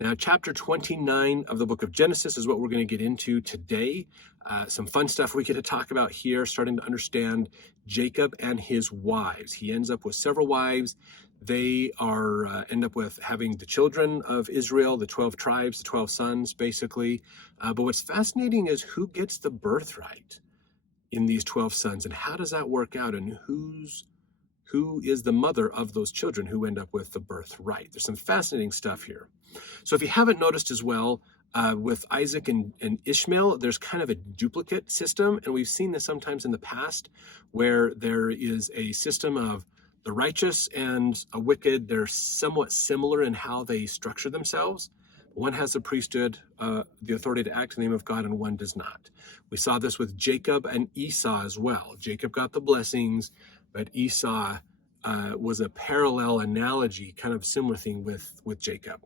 Now, chapter 29 of the book of Genesis is what we're going to get into today. Some fun stuff we get to talk about here, starting to understand Jacob and his wives. He ends up with several wives. They end up with having the children of Israel, the 12 tribes, the 12 sons, basically. But what's fascinating is who gets the birthright in these 12 sons, and how does that work out, and who is the mother of those children who end up with the birthright. There's some fascinating stuff here. So if you haven't noticed as well, with Isaac and Ishmael, there's kind of a duplicate system, and we've seen this sometimes in the past, where there is a system of the righteous and a wicked. They're somewhat similar in how they structure themselves. One has the priesthood, the authority to act in the name of God, and one does not. We saw this with Jacob and Esau as well. Jacob got the blessings, but Esau was a parallel analogy, kind of similar thing with Jacob.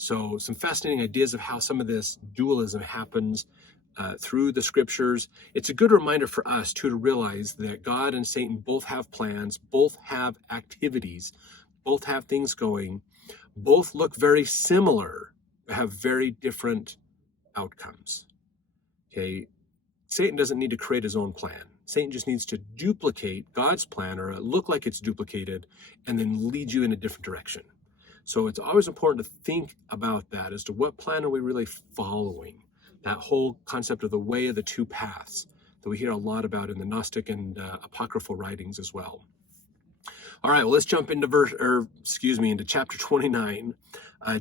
So some fascinating ideas of how some of this dualism happens through the scriptures. It's a good reminder for us too to realize that God and Satan both have plans, both have activities, both have things going, both look very similar, but have very different outcomes. Okay, Satan doesn't need to create his own plan. Satan just needs to duplicate God's plan, or look like it's duplicated, and then lead you in a different direction. So it's always important to think about that as to what plan are we really following. That whole concept of the way of the two paths that we hear a lot about in the Gnostic and apocryphal writings as well. All right, well, let's jump into chapter 29.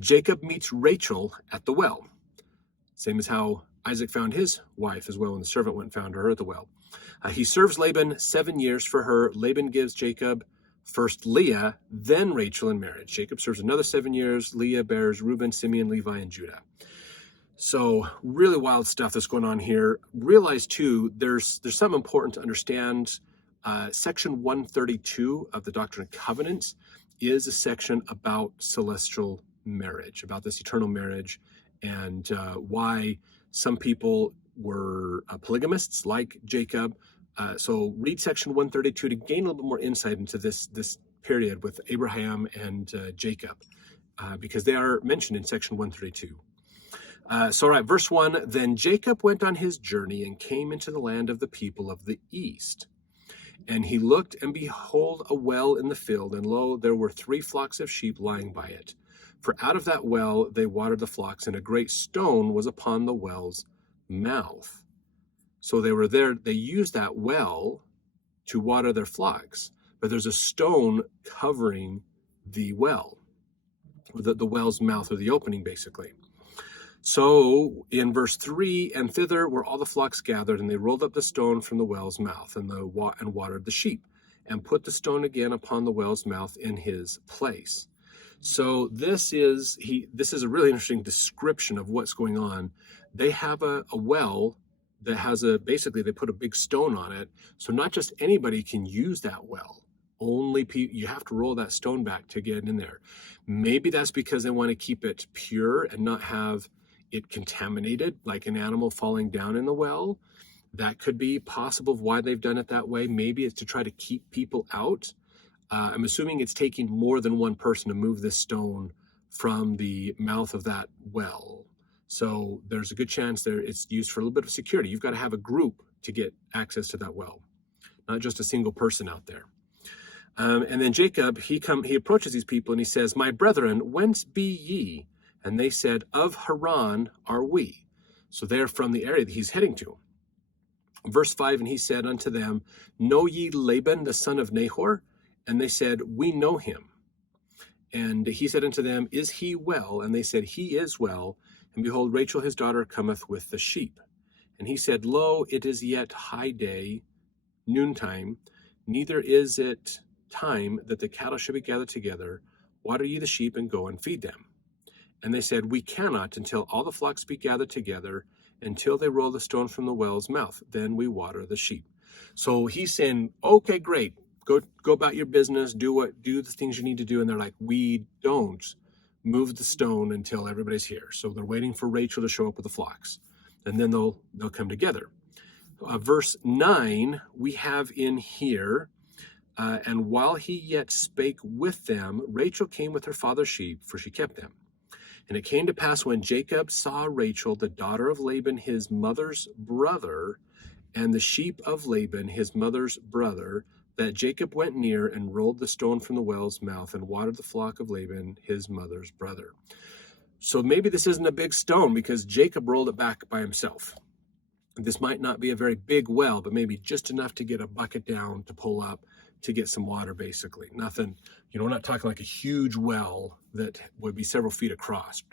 Jacob meets Rachel at the well. Same as how Isaac found his wife as well, and the servant went and found her at the well. He serves Laban 7 years for her. Laban gives Jacob first Leah, then Rachel in marriage. Jacob serves another 7 years. Leah bears Reuben, Simeon, Levi, and Judah. So really wild stuff that's going on here. Realize too, there's something important to understand. Section 132 of the Doctrine and Covenants is a section about celestial marriage, about this eternal marriage, and why some people were polygamists like Jacob. So read section 132 to gain a little bit more insight into this period with Abraham and Jacob, because they are mentioned in section 132. So all right, verse 1, then Jacob went on his journey and came into the land of the people of the east. And he looked, and behold, a well in the field, and lo, there were 3 flocks of sheep lying by it. For out of that well they watered the flocks, and a great stone was upon the well's mouth. So they were there, they used that well to water their flocks, but there's a stone covering the well, or the well's mouth, or the opening, basically. So in verse 3, and thither were all the flocks gathered, and they rolled up the stone from the well's mouth, and watered the sheep, and put the stone again upon the well's mouth in his place. So this is a really interesting description of what's going on. They have a well that has basically they put a big stone on it, so not just anybody can use that well. Only you have to roll that stone back to get in there. Maybe that's because they want to keep it pure and not have it contaminated, like an animal falling down in the well. That could be possible of why they've done it that way. Maybe it's to try to keep people out. I'm assuming it's taking more than one person to move this stone from the mouth of that well. So there's a good chance there it's used for a little bit of security. You've got to have a group to get access to that well, not just a single person out there. And then Jacob, he approaches these people and he says, my brethren, whence be ye? And they said, of Haran are we. So they're from the area that he's heading to. Verse 5, and he said unto them, know ye Laban the son of Nahor? And they said, we know him. And he said unto them, is he well? And they said, he is well. And behold, Rachel his daughter cometh with the sheep. And he said, lo, it is yet high day, noontime, neither is it time that the cattle should be gathered together. Water ye the sheep, and go and feed them. And they said, we cannot until all the flocks be gathered together, until they roll the stone from the well's mouth. Then we water the sheep. So he's saying, okay, great. Go about your business, do the things you need to do. And they're like, we don't move the stone until everybody's here. So they're waiting for Rachel to show up with the flocks, and then they'll come together. Verse 9, we have in here, and while he yet spake with them, Rachel came with her father's sheep, for she kept them. And it came to pass when Jacob saw Rachel, the daughter of Laban, his mother's brother, and the sheep of Laban, his mother's brother, that Jacob went near and rolled the stone from the well's mouth and watered the flock of Laban, his mother's brother. So maybe this isn't a big stone because Jacob rolled it back by himself. This might not be a very big well, but maybe just enough to get a bucket down to pull up to get some water, basically. Nothing, we're not talking like a huge well that would be several feet across.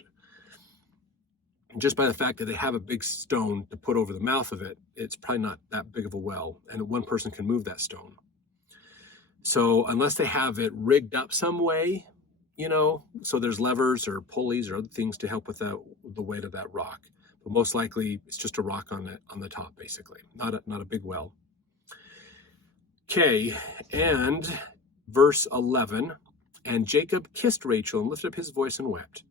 Just by the fact that they have a big stone to put over the mouth of it, it's probably not that big of a well, and one person can move that stone. So unless they have it rigged up some way, so there's levers or pulleys or other things to help with the weight of that rock. But most likely it's just a rock on the top, basically, not a big well. Okay, and verse 11, and Jacob kissed Rachel and lifted up his voice and wept.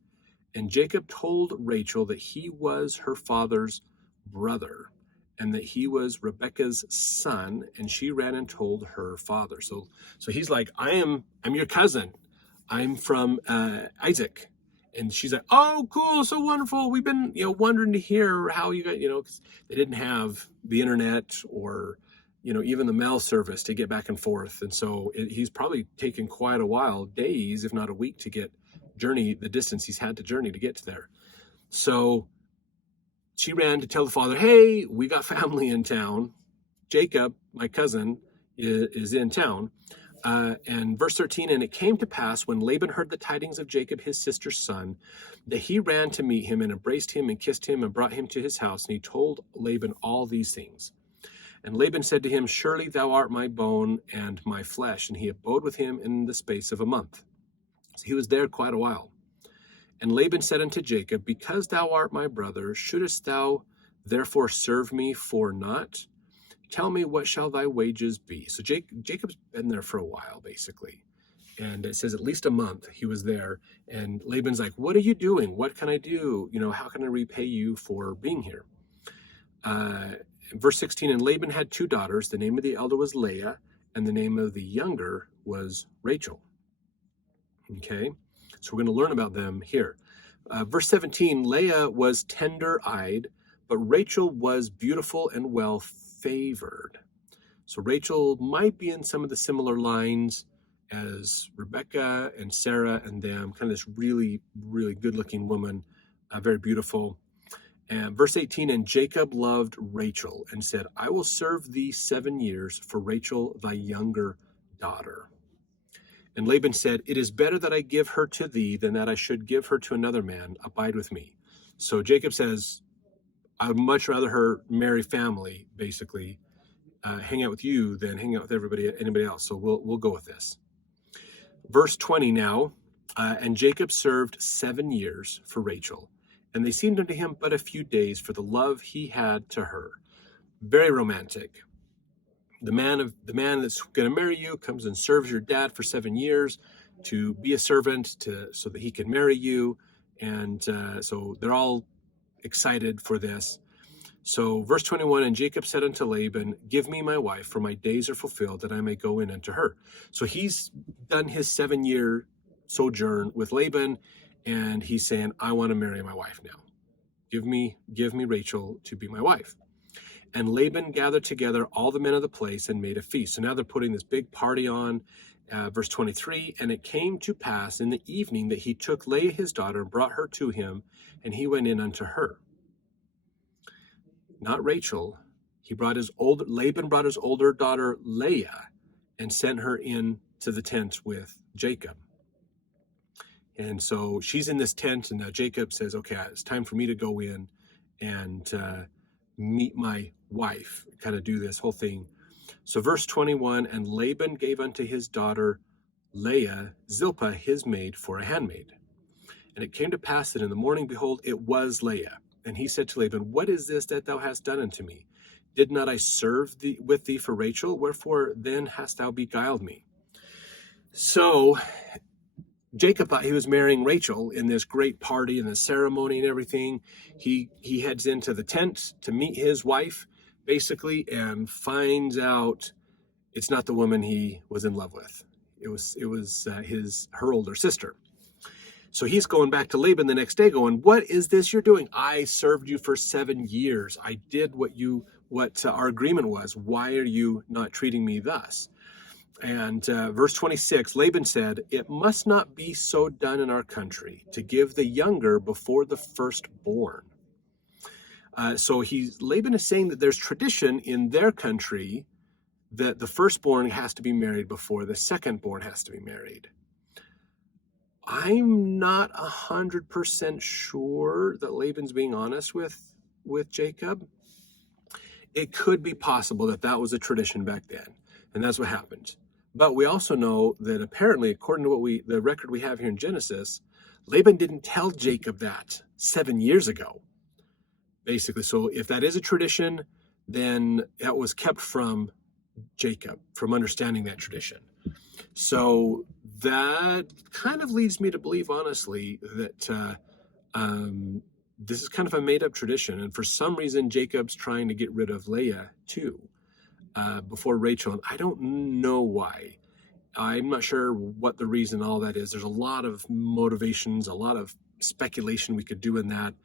And Jacob told Rachel that he was her father's brother and that he was Rebekah's son, and she ran and told her father. So he's like, I'm your cousin. I'm from Isaac. And she's like, oh, cool, so wonderful. We've been, wondering to hear how you got, because they didn't have the internet or, even the mail service to get back and forth. And so he's probably taken quite a while, days, if not a week, to get the distance he's had to journey to get to there. So she ran to tell the father, hey, we got family in town. Jacob, my cousin, is in town. And verse 13, and it came to pass when Laban heard the tidings of Jacob, his sister's son, that he ran to meet him and embraced him and kissed him and brought him to his house. And he told Laban all these things. And Laban said to him, surely thou art my bone and my flesh. And he abode with him in the space of a month. So he was there quite a while. And Laban said unto Jacob, because thou art my brother, shouldest thou therefore serve me for naught? Tell me, what shall thy wages be? So Jacob's been there for a while, basically. And it says at least a month he was there. And Laban's like, what are you doing? What can I do? How can I repay you for being here? Verse 16, and Laban had two daughters. The name of the elder was Leah, and the name of the younger was Rachel. Okay, so we're going to learn about them here. Verse 17, Leah was tender-eyed, but Rachel was beautiful and well-favored. So Rachel might be in some of the similar lines as Rebecca and Sarah and them, kind of this really, really good-looking woman, very beautiful. And verse 18, and Jacob loved Rachel and said, I will serve thee 7 years for Rachel, thy younger daughter. And Laban said, it is better that I give her to thee than that I should give her to another man. Abide with me. So Jacob says, I would much rather her marry family, basically, hang out with you than hang out with anybody else. So we'll go with this. Verse 20 now, and Jacob served 7 years for Rachel, and they seemed unto him but a few days for the love he had to her. Very romantic. The man that's going to marry you comes and serves your dad for 7 years to be a servant so that he can marry you. And so they're all excited for this. So verse 21, and Jacob said unto Laban, give me my wife, for my days are fulfilled, that I may go in unto her. So he's done his 7-year sojourn with Laban, and he's saying, I want to marry my wife now. Give me Rachel to be my wife. And Laban gathered together all the men of the place and made a feast. So now they're putting this big party on. Verse 23, and it came to pass in the evening that he took Leah his daughter and brought her to him, and he went in unto her. Not Rachel. Laban brought his older daughter Leah and sent her in to the tent with Jacob. And so she's in this tent, and now Jacob says, okay, it's time for me to go in and meet my wife, kind of do this whole thing. So verse 21, and Laban gave unto his daughter Leah Zilpah his maid for a handmaid. And it came to pass that in the morning, behold, it was Leah. And he said to Laban, what is this that thou hast done unto me? Did not I serve with thee for Rachel? Wherefore then hast thou beguiled me? So Jacob thought he was marrying Rachel in this great party and the ceremony and everything. He heads into the tent to meet his wife, basically, and finds out it's not the woman he was in love with. It was her older sister. So he's going back to Laban the next day going, what is this you're doing? I served you for 7 years. I did what our agreement was. Why are you not treating me thus? And verse 26, Laban said, it must not be so done in our country to give the younger before the firstborn. So Laban is saying that there's tradition in their country that the firstborn has to be married before the secondborn has to be married. I'm not 100% sure that Laban's being honest with Jacob. It could be possible that that was a tradition back then, and that's what happened. But we also know that apparently, according to the record we have here in Genesis, Laban didn't tell Jacob that 7 years ago, basically. So if that is a tradition, then that was kept from Jacob, from understanding that tradition. So that kind of leads me to believe, honestly, that this is kind of a made-up tradition. And for some reason, Jacob's trying to get rid of Leah, too, before Rachel. I don't know why. I'm not sure what the reason all that is. There's a lot of motivations, a lot of speculation we could do in that.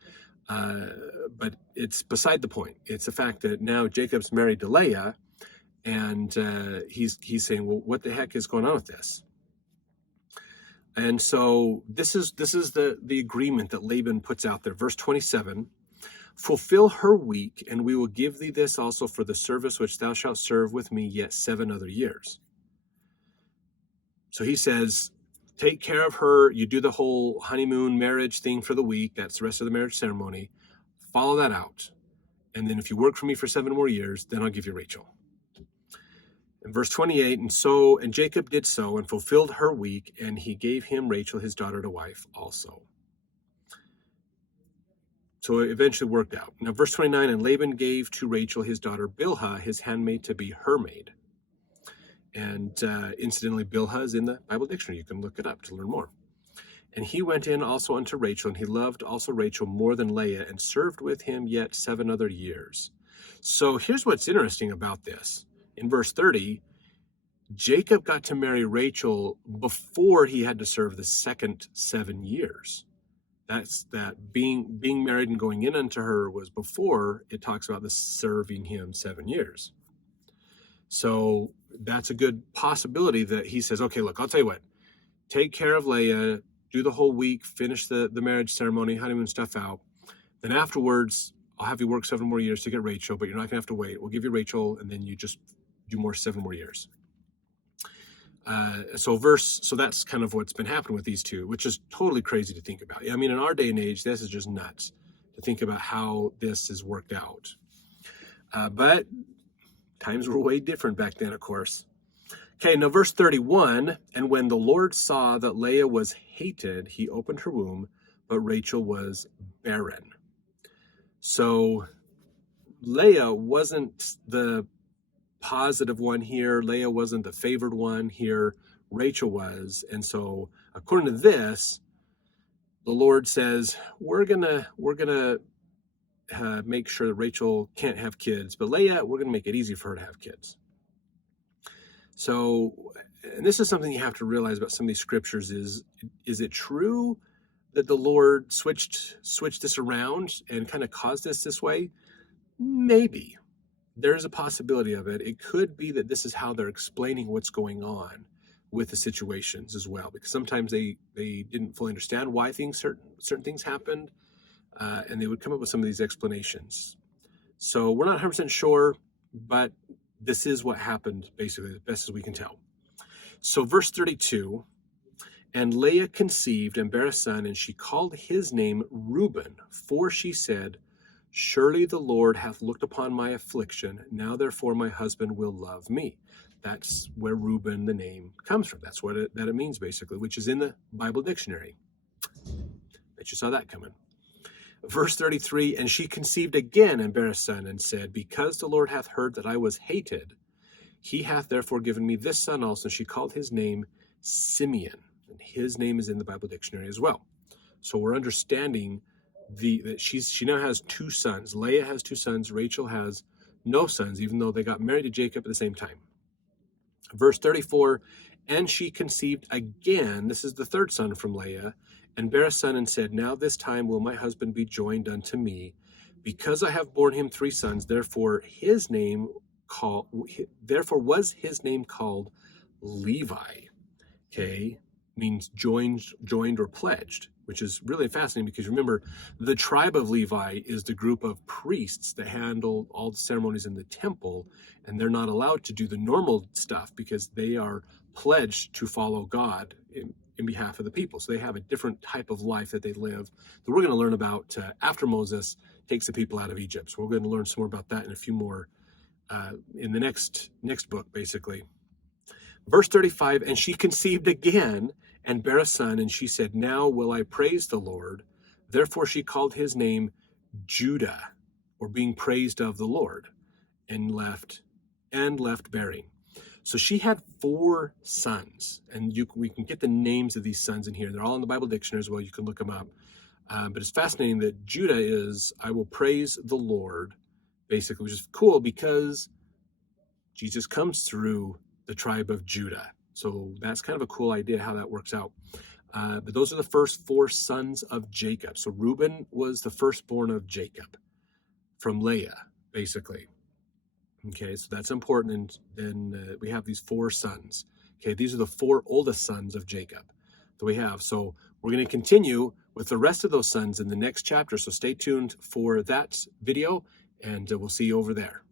But it's beside the point. It's the fact that now Jacob's married to Leah, and he's saying, well, what the heck is going on with this? And so this is the agreement that Laban puts out there. Verse 27, fulfill her week, and we will give thee this also for the service which thou shalt serve with me yet 7 other years. So he says, take care of her. You do the whole honeymoon marriage thing for the week. That's the rest of the marriage ceremony. Follow that out. And then if you work for me for 7 more years, then I'll give you Rachel. In verse 28, and Jacob did so and fulfilled her week, and he gave him Rachel, his daughter, to wife also. So it eventually worked out. Now, verse 29, and Laban gave to Rachel his daughter Bilhah, his handmaid, to be her maid. And incidentally, Bilhah is in the Bible dictionary. You can look it up to learn more. And he went in also unto Rachel, and he loved also Rachel more than Leah, and served with him yet 7 other years. So here's what's interesting about this. In verse 30, Jacob got to marry Rachel before he had to serve the second 7 years. That's that being married and going in unto her was before it talks about the serving him 7 years. So that's a good possibility that he says, okay, look, I'll tell you what, take care of Leah, do the whole week, finish the marriage ceremony, honeymoon stuff out. Then afterwards, I'll have you work 7 more years to get Rachel, but you're not gonna have to wait. We'll give you Rachel, and then you just do 7 more years. So that's kind of what's been happening with these two, which is totally crazy to think about. I mean, in our day and age, this is just nuts to think about how this has worked out. But times were way different back then, of course. Okay, now verse 31, and when the Lord saw that Leah was hated, he opened her womb, but Rachel was barren. So Leah wasn't the positive one here. Leah wasn't the favored one here. Rachel was. And so according to this, the Lord says, we're gonna make sure that Rachel can't have kids, but Leah, we're gonna make it easy for her to have kids. So, and this is something you have to realize about some of these scriptures is it true that the Lord switched this around and kind of caused this way? Maybe. There's a possibility of it. It could be that this is how they're explaining what's going on with the situations as well, because sometimes they didn't fully understand why certain things happened, and they would come up with some of these explanations. So we're not 100% sure, but this is what happened, basically, as best as we can tell. So verse 32, and Leah conceived and bare a son, and she called his name Reuben, for she said, surely the Lord hath looked upon my affliction. Now, therefore, my husband will love me. That's where Reuben, the name, comes from. That's what it means, basically, which is in the Bible dictionary. Bet you saw that coming. Verse 33, and she conceived again and bare a son, and said, because the Lord hath heard that I was hated, he hath therefore given me this son also. And she called his name Simeon, and his name is in the Bible dictionary as well. So we're understanding that she now has 2 sons. Leah has 2 sons. Rachel has no sons, even though they got married to Jacob at the same time. Verse 34, and she conceived again. This is the 3rd son from Leah, and bare a son, and said, Now this time will my husband be joined unto me, because I have borne him 3 sons. Therefore was his name called Levi. Okay, means joined or pledged, which is really fascinating because remember, the tribe of Levi is the group of priests that handle all the ceremonies in the temple, and they're not allowed to do the normal stuff because they are pledged to follow God in behalf of the people. So they have a different type of life that they live that we're going to learn about after Moses takes the people out of Egypt. So we're going to learn some more about that in a few more in the next book, basically. Verse 35, and she conceived again and bare a son, and she said, Now will I praise the Lord. Therefore she called his name Judah, or being praised of the Lord, and left bearing. So she had 4 sons, and we can get the names of these sons in here. They're all in the Bible dictionary as well. You can look them up. But it's fascinating that Judah is, I will praise the Lord, basically, which is cool because Jesus comes through the tribe of Judah. So that's kind of a cool idea how that works out. But those are the first 4 sons of Jacob. So Reuben was the firstborn of Jacob from Leah, basically. Okay, so that's important. And then we have these 4 sons. Okay, these are the 4 oldest sons of Jacob that we have. So we're going to continue with the rest of those sons in the next chapter. So stay tuned for that video, and we'll see you over there.